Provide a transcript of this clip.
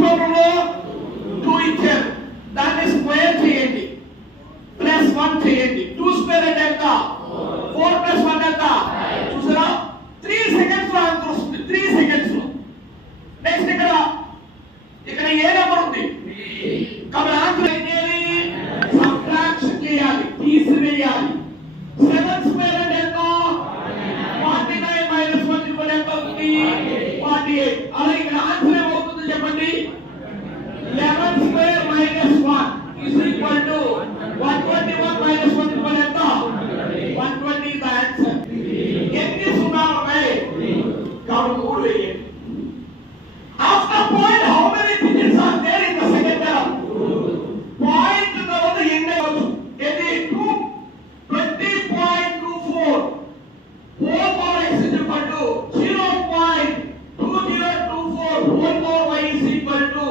ప్రాబ్లంలో 2 ఇచ్చారు, దాన్ని స్క్వేర్ చేయండి, ప్లస్ 1 చేయండి. 2 స్క్వేర్ అంటే ఎంత? 4 ప్లస్ 1 ఎంత? చూసారా? 3 సెకండ్స్ లో ఆన్సర్ వస్తుంది. 3 సెకండ్స్ లో. నెక్స్ట్ ఇక్కడ ఏ నెంబర్ ఉంది కాబట్టి ఆన్సర్ ఏంటి? సబ్ట్రాక్షన్ చేయాలి, తీసివేయాలి. 7 స్క్వేర్ అంటే ఎంత? 49 మైనస్ 1 ఈక్వల్ ఎంత అవుతుంది? 48. అలా ఇక్కడ ఆన్సర్ ఏమవుతుంది చెప్పండి? 11 square minus 1 is equal to 121 minus 1 equal ఎంత? 120 is the answer. ఎన్ని సున్నాలు ఉన్నాయి? కాబట్టి 3 వేయండి. After point, how many digits are there in the second term? Point తర్వాత ఎన్ని అవ్వచ్చు? ఇది 20.24. 4 power x is equal to 0.2024. 4 power y is equal to